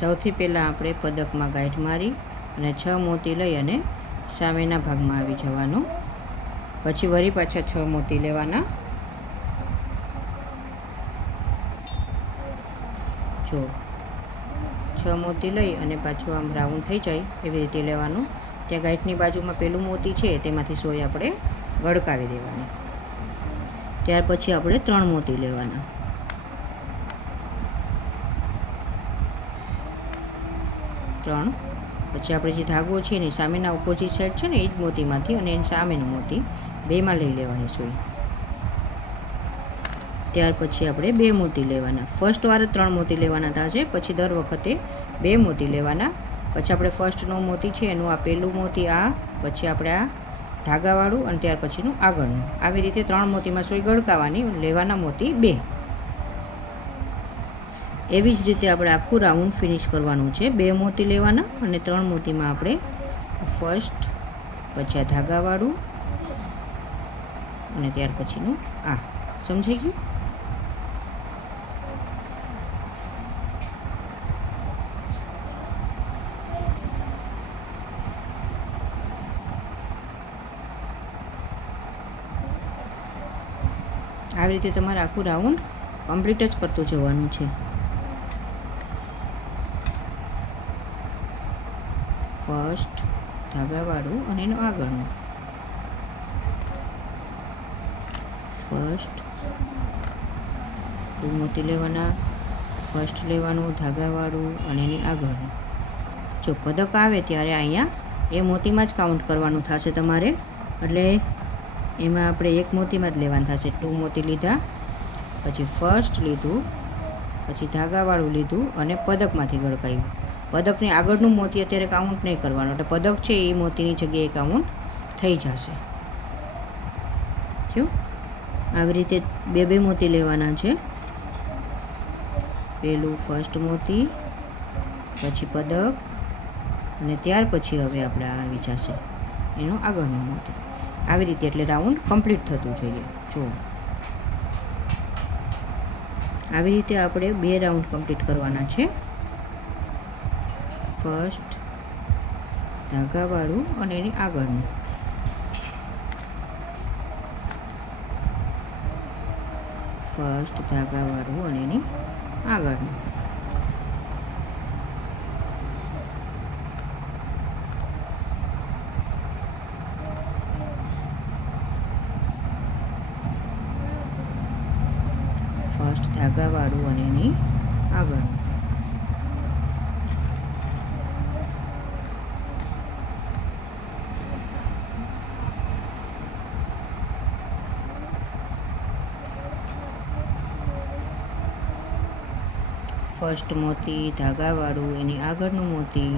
સૌથી પહેલાં આપણે પદકમાં ગાંઠ મારી અને 6 મોતી લઈ અને સામેના ભાગમાં આવી જવાનું. પછી વળી પાછા 6 મોતી લેવાના. જો 6 મોતી લઈ અને પાછું આમ રાઉન્ડ થઈ જાય એવી રીતે લેવાનું. ત્યાં ગાંઠની બાજુમાં પેલું મોતી છે તેમાંથી સોય આપણે ગળકાવી દેવાની. ત્યાર પછી આપણે 3 મોતી લેવાના. 3 પછી આપણે જે ધાગો છે એની સામેના ઓપોઝિટ સાઈડ છે ને એ જ મોતીમાંથી અને એની સામેનું મોતી બેમાં લઈ લેવાની સોય. ત્યાર પછી આપણે 2 મોતી લેવાના. ફર્સ્ટ વાર 3 મોતી લેવાના થશે, પછી દર વખતે 2 મોતી લેવાના. પછી આપણે ફર્સ્ટનો મોતી છે એનું આ પહેલું મોતી આ, પછી આપણે આ ધાગાવાળું અને ત્યાર પછીનું આગળનું. આવી રીતે 3 મોતીમાં સોય ગળકાવાની, લેવાના મોતી 2. એવી જ રીતે આપણે આખું રાઉન્ડ ફિનિશ કરવાનું છે. 2 મોતી લેવાના અને 3 મોતીમાં આપણે ફર્સ્ટ, પછી આ ધાગાવાળું અને ત્યાર પછીનું આ. સમજી ગયું? આવી રીતે તમારે આખું રાઉન્ડ કમ્પ્લીટ જ કરતું જવાનું છે. ફર્સ્ટ ધાગાવાળું અને એનું આગળનું. ફર્સ્ટ 2 મોતી લેવાના, ફર્સ્ટ લેવાનું ધાગાવાળું અને એની આગળનું. જો પદક આવે ત્યારે અહીંયા એ મોતીમાં જ કાઉન્ટ કરવાનું થશે તમારે. એટલે એમાં આપણે 1 મોતીમાં જ લેવાનું થશે. 2 મોતી લીધા, પછી ફર્સ્ટ લીધું, પછી ધાગાવાળું લીધું અને પદકમાંથી ગળકાયું. પદકની આગળનું મોતી અત્યારે કાઉન્ટ નહીં કરવાનું, એટલે પદક છે એ મોતીની જગ્યાએ કાઉન્ટ થઈ જશે. થયું? આવી રીતે 2 મોતી લેવાના છે. પહેલું ફર્સ્ટ મોતી, પછી પદક અને ત્યાર પછી હવે આપણે આવી જશે એનું આગળનું મોતી. આવી રીતે એટલે રાઉન્ડ કમ્પ્લીટ થતું જોઈએ. જો આવી રીતે આપણે 2 રાઉન્ડ કમ્પ્લીટ કરવાના છે. ફર્સ્ટ ધાગાવાળું અને એની આગળનું. ફર્સ્ટ ધાગાવાળું અને એની આગળનું. ફર્સ્ટ ધાગાવાળું અને એની આગળનું. ફર્સ્ટ મોતી, ધાગાવાળું, એની આગળનું મોતી.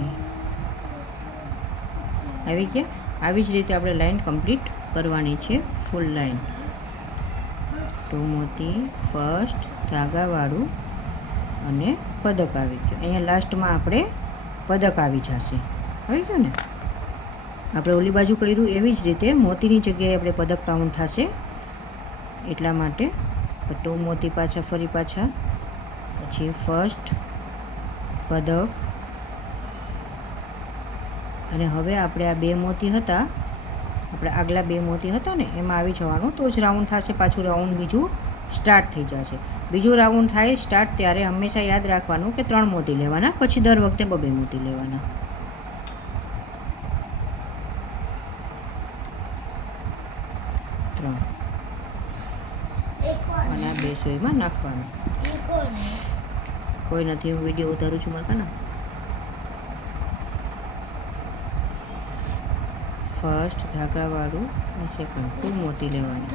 આવી ગયા. આવી જ રીતે આપણે લાઈન કમ્પ્લીટ કરવાની છે, ફૂલ લાઈન. 2 મોતી, ફર્સ્ટ ધાગાવાળું અને પદક આવી ગયું. અહીંયા લાસ્ટમાં આપણે પદક આવી જશે. આવી ગયું ને? આપણે ઓલી બાજુ કર્યું એવી જ રીતે મોતીની જગ્યાએ આપણે પદક કાઉન્ટ થશે. એટલા માટે 2 મોતી પાછા ફરી પાછા, પછી ફર્સ્ટ પદક અને હવે આપણે આ 2 મોતી હતા, આપણે આગલા 2 મોતી હતા ને એમાં આવી જવાનું. તો જ રાઉન્ડ થશે. પાછું રાઉન્ડ બીજું સ્ટાર્ટ થઈ જશે. બીજું રાઉન્ડ થાય સ્ટાર્ટ ત્યારે હંમેશા યાદ રાખવાનું કે 3 મોતી લેવાના, પછી દર વખતે 2 મોતી લેવાના. અને આ 2 સોયમાં નાખવાનું. કોઈ નથી, હું વિડીયો ઉતારું છું મારા કાના. ફર્સ્ટ ધાગાવાળું અને સેકન્ડ 2 મોતી લેવાની.